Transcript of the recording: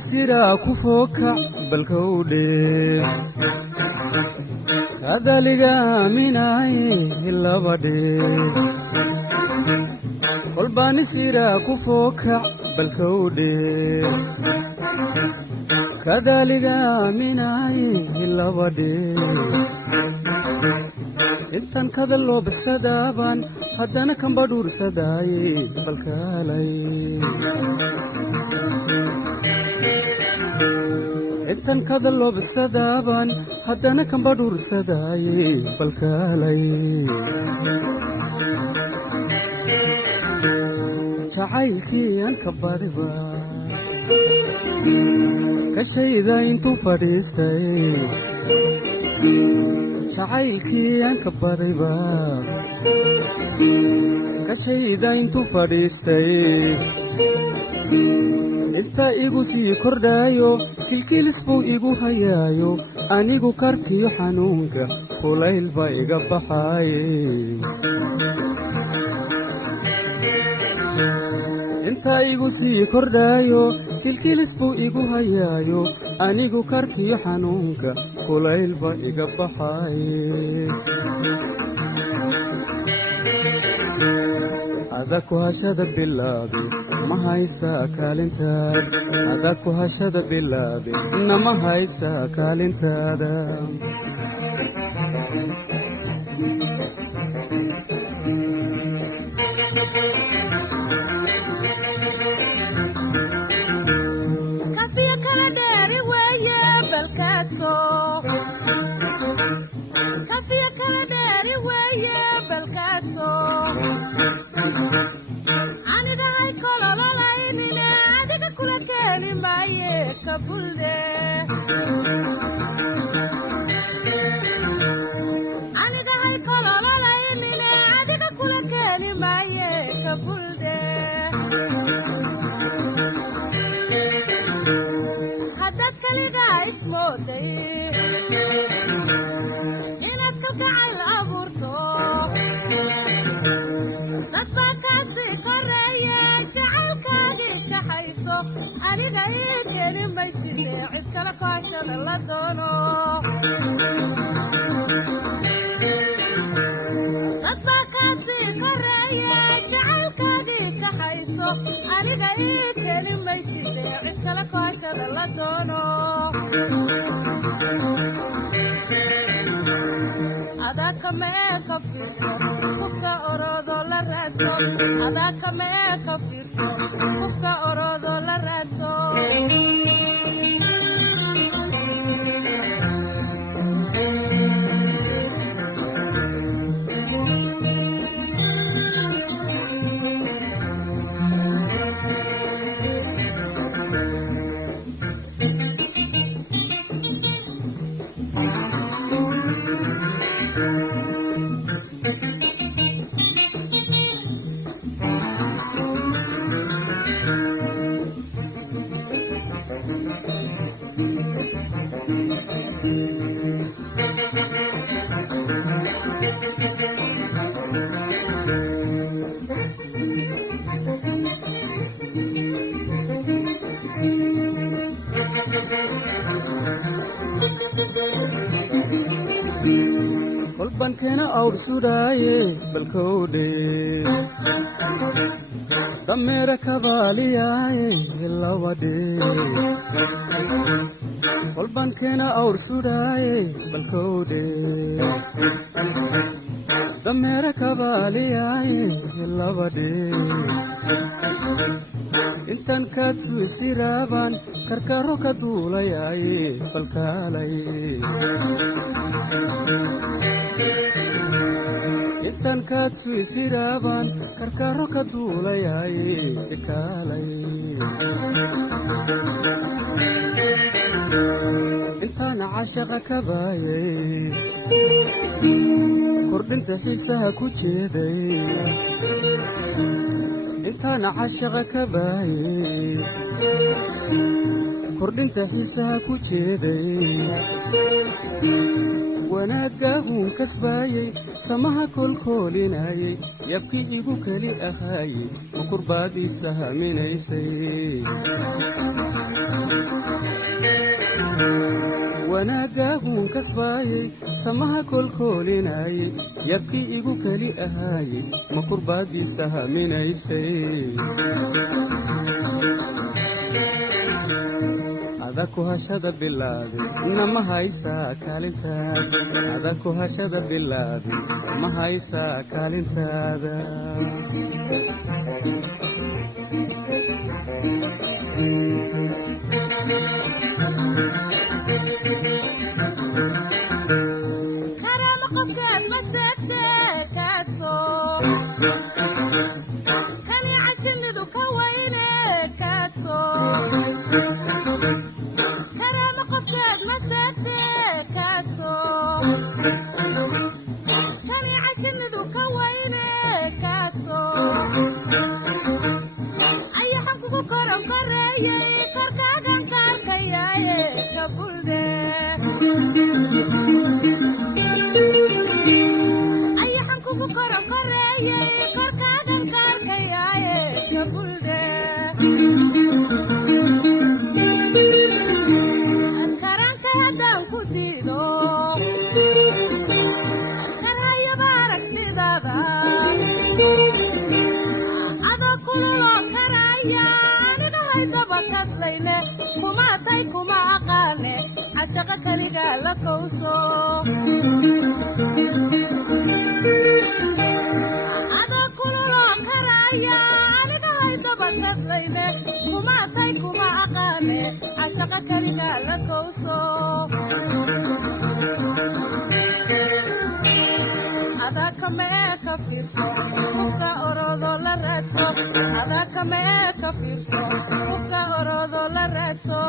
سيرا كفوكا بالكودي هذا لقى مناي إلا بدي قلباني سيرا كفوكا بالكودي هذا لقى مناي إلا بدي intan kadalo basadaban haddana kan badhuursadaaye balkaalay intan kadalo basadaban haddana kan badhuursadaaye balkaalay jacaylkii aan ka badiba ka shayda intuu fadhiistay jacaylkii aan ka badayba ka shayda intuu fadhiistay intaa igu sii kordhaayo kilkilis buu igu hayaayo anigu karkiyo xanuunka kulayl baa iga baxaaye intaa igu sii kordhaayo kilkilis buu igu hayaayo anigu karkiyo xanuunka kulayl baa iga baxaaye adaa ku hashada bilaabe ma haysaa kaalintaada adaa ku hashada bilaabe nama haysaa kaalintaada kolbankena awr sudaaye balkowdhe dameera kabaaliyaaye labadhe والبان كان أور سوداي بالكودي دمير كبالي يلا بدي intan kaad suisiraabaan karkaro ka duulayaaye falkaalay intan kaad suisiraabaan karkaro ka duulayaaye ikaalay intaan cashaqa ka baayay kordhinta xiisaha ku jeeday intaan cashaqa ka baayay kordhinta xiisaha ku jeeday wanaagaaguun kasbaayay samaha kolkoolinayay yabkii igu keli ahaayey ma kurbaadiisa haminaysay wanaagaaguun kasbaayay samaha kolkoolinayay yabkii igu keli ahaayey ma kurbaadiisa haminaysay adaku hashada bilaabe nama haysaa kaalintaada adaku hashada bilaabe ma haysaa kaalintaada karama qofkaad ma seegte kaadso kani cashimidu ka wayne kaadso karama qofkaad ma seegte kaadso kani cashimidu ka wayne kaadso ayaxan kugu koran koreeyey korkaagan ka arkayaaye ka bulde ayaxan kugu koran koreeyey korkaagan ka arkayaaye ka bulde karankay haddaan ku diido karhayaba aragtidaada adoo kululoo karaya aniga haydaba kadlayne kumaatay kuma aqaane cashaqa keliga la kowso adoo kululoo karaya aniga haydaba kadlayne kumaatay kuma aqaane cashaqa keliga la kowso adakama ee ka fiirso qofka orodo la raadso adakama ee ka fiirso qofka orodo la raadso